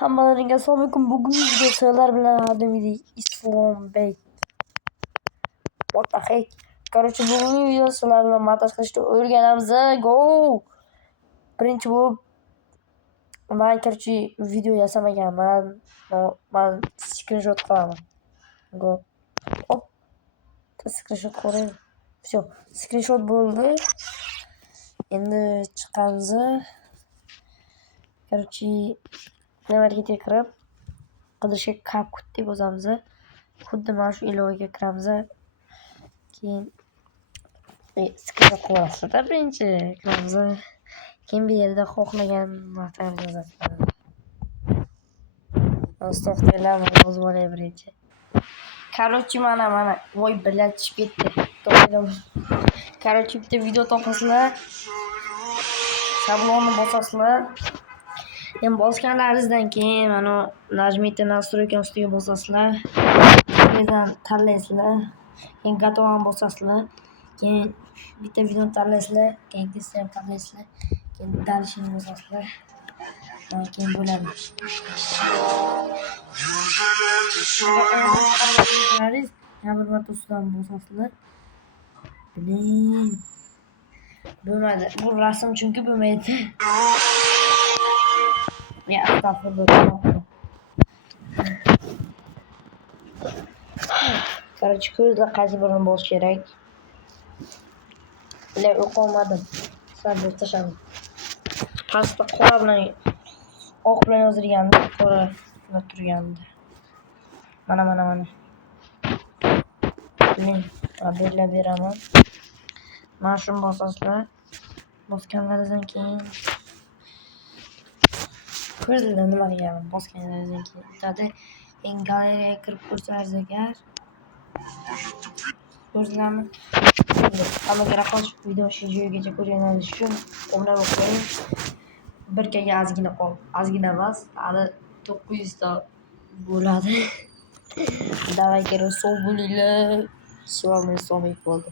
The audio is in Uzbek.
Hammalarga assalomu alaykum. Bugungi video sizlar bilan Ademidi Islombek. What the heck? Короче, bugungi video sizlar bilan montaj qilishni o'rganamiz. Go! Birinchi bo'lib men короче video yasamaganman. Men screenshot qilaman. Go. Hop. Screenshot qo'ying. Все, screenshot bo'ldi. Endi chiqamiz. Короче, nimaga kirib qidirishga CapCut deb yozamiz. Xuddi mana shu ilovaga kiramiz. Keyin screenshot qo'yasizda birinchi kiramiz. Keyin bu yerda xohlagan materialni yozasiz. Softwarelarni yozib olay birinchi. Короче, mana voy bilan chiqib ketdi. Короче, bitta video topasizlar. Shablonni bosasizlar. Endi bosganlaringizdan keyin mana najmite настройка ustiga bosasizlar. Bundan tanlaysizlar. Keyin готовani bosasizlar. Keyin bitta videoni tanlaysizlar. Keyin testni tanlaysizlar. Keyin dalishini bosasizlar. Keyin bo'ladi. Yana bir marta ustidan bosasizlar. Bo'lmadi. Bu rasm chunki bo'lmaydi. Ya astagfirullah. Короче, ko'zda qaysi birini bosish kerak? Bilan o'qolmadim. Sabr tashadim. Pastda qora bilan oq bilan yozilgandi, qora bilan turgandi. Mana. Men belab beraman. Mana shuni bosasizlar. Bosganlaringizdan keyin ko'rdinglar nima deganim? Bosganlaringizdan keyin bittada galeriyaga kirib ko'rsangiz agar ko'rdinglarmi? Hammaga rahmat, video shu joygacha ko'rganingiz uchun obuna bo'ling. 1K ga ozgina qol. Ozgina emas, hali 900 ta bo'ladi. Davay, kerak sog' bo'linglar. С вами Somik bo'ldi.